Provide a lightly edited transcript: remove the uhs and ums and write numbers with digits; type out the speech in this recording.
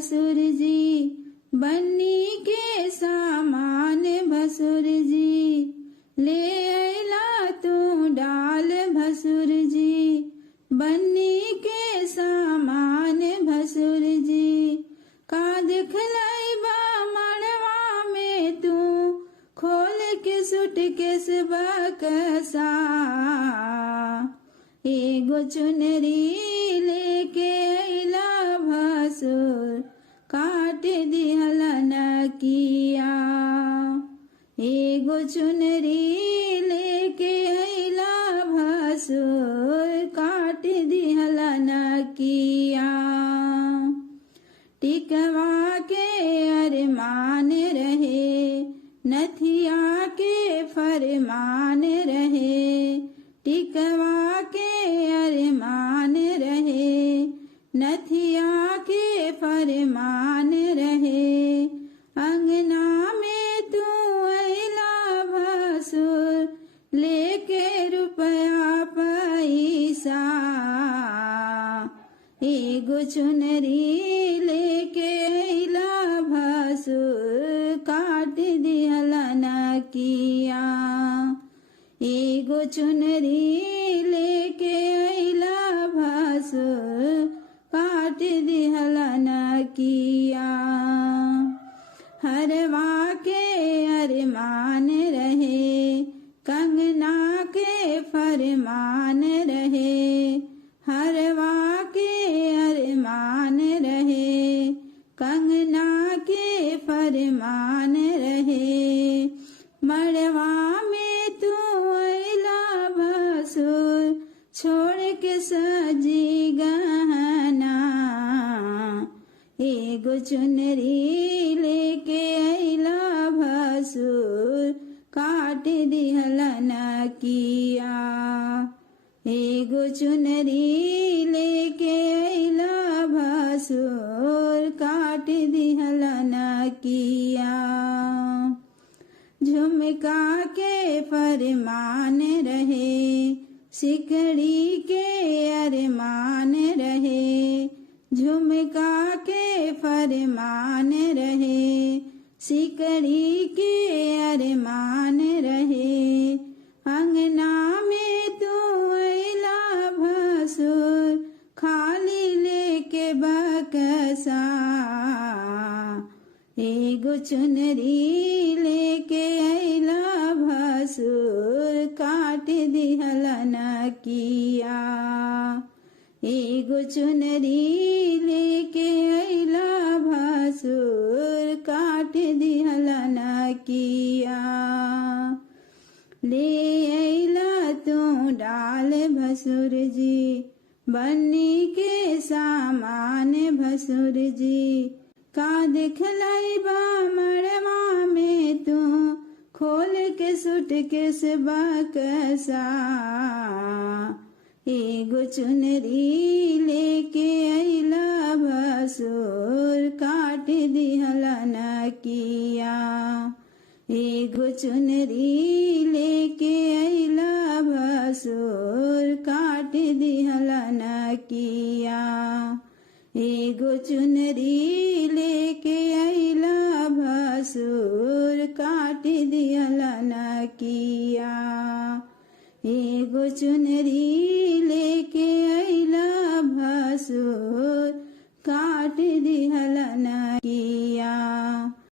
भसुर जी, बन्नी के सामान भसुर जी, ले अइला तू डाल भसुर जी, बन्नी के सामान भसुर जी। का दिखलाई बा मड़वा में तू, खोल के सूटकेस बकसा, एगो चुनरी लेके अइला भसुर, काट दिहला नकिया। एगो चुनरी लेके अइला भसुर, काट दिहला नकिया। टिकवा के अरमान रहे, नथिया के फरमान रहे, टिकवा के अरमान रहे, नथिया के फरमान रहे। अंगना में तू अइला भसुर, लेके रुपया पैसा, एगो चुनरी लेके अइला भसुर, काट दिहला नकिया। एगो चुनरी लेके अइला भसुर, काट दिहला नकिया। हरवा के अरमान रहे, कंगना के फरमान रहे, हरवा के अरमान रहे, कंगना के फरमान रहे। मड़वा में तू अइला भसुर, छोड़ के सजी गहना, एगो चुनरी लेके अइला भसुर, काट दिहला नकिया। एगो चुनरी लेके अइला भसुर, काट दिहला नकिया। झुमका के फरमान रहे, सिकड़ी के अरमान रहे, झुमका के फरमान रहे, सिकड़ी के अरमान रहे। अंगना में तू अइला भसुर, खाली लेके बकसा, एगो चुनरी लेके अइला भसुर, काट दिहला नकिया। एगो चुनरी लेके अइला भसुर, काट दिहला नकिया। ले अइला तू डाल भसुर जी, बन्नी के सामान भसुर जी। का दिखलाई बा मड़वा में तू, खोल के सूटकेस बकसा, एगो चुनरी लेके अइला भसुर, काट दिहला नकिया। एगो चुनरी लेके अइला भसुर, काट दिहला नकिया। एगो चुनरी लेके अइला भसुर, काट दिहला नकिया। एगो चुनरी लेके अइला भसुर, काट दिहला